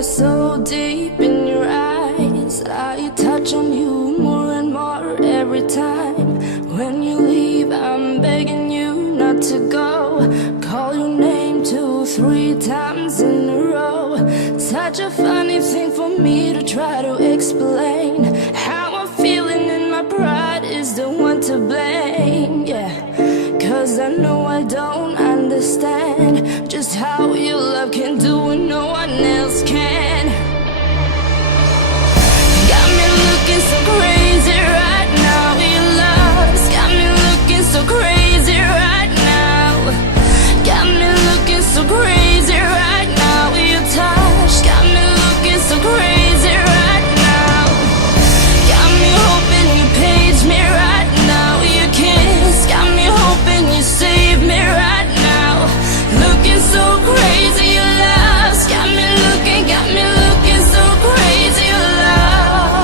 are so deep in your eyes. I touch on you more and more every time. When you leave, I'm begging you not to go. Call your name 2, 3 times in a row. Such a funny thing for me to try to explain. How I'm feeling and my pride is the one to blame, yeah. 'Cause I know I don't understand just how